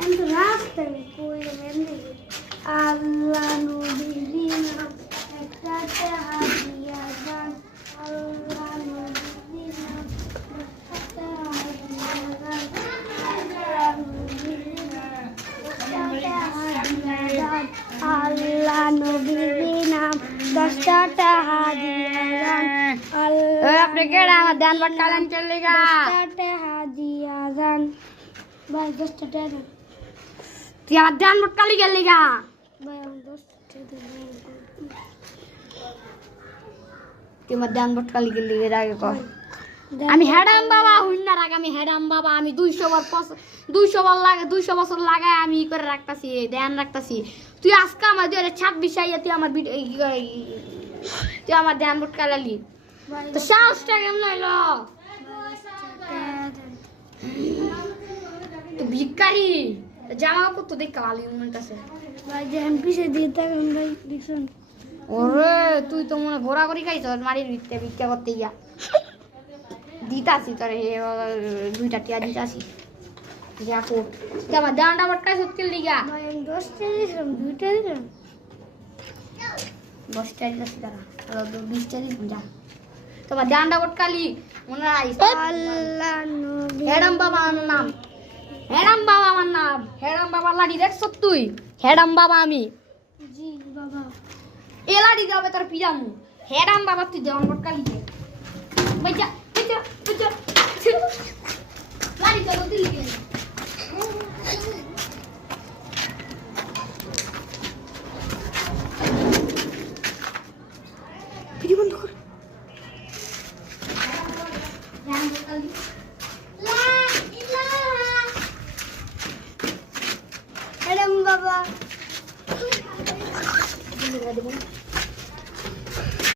And the last time we Allah nubiyina ekate hadiyazan Allah nubiyina ekate hadiyazan Allah nubiyina दस्ता हादियाजान अल्लाह अपने केड़ा में ध्यान भटकालन चलेगा दस्ता हादियाजान भाई दस्ता क्या ध्यान भटकाली चलेगा भाई हम दस्ता कि ध्यान भटकाली चलेगा जाके को আমি হেডাম বাবা হুইনার আগে আমি হেডাম বাবা আমি 200 বার লাগে 200 বছর লাগায় আমি ই করে রাখতাছি ধ্যান রাখতাছি তুই আজকে আমার 2026 আইয়া তুই আমার ধ্যান ভটকালালি তো সাহসটা কেমন হইলো তো ভিখারি জামা কাপড় তো দেখতে ভালো মন কাছে ভাই ধ্যান পিছে দিয়ে তাকান ভাই দেখুন ওরে তুই তো মনে ঘোরা করি খাইছ মারির ভিতরে ভিক্ষা করতে গিয়া দিতাছি তোরে দুইটা টিয়া দিতাছি দেখো কেমন দাঁড়া ভটকাই সত্যি লিগা ভাই আমি 10টা দিলাম 2টা দিলাম 10টা দিতাছি তারা 20টা দিলাম যা তোমার দাঁড়া ভটকালি মনে রাখিস আল্লাহ নবী হেডাম বাবা আমার নাম হেডাম বাবা আমার নাম হেডাম বাবা লাড়ি দেখছ তুই হেডাম বাবা আমি জি বাবা এ লাড়ি যাবে তোর পিরামু হেডাম বাবা তুই দেওয়ান ভটকালি বাইজা বাইজা লাড়ি যাবো দিলি ভিডিও বন্ধ কর ম্যাডাম বাবা বন্ধ করে দেবো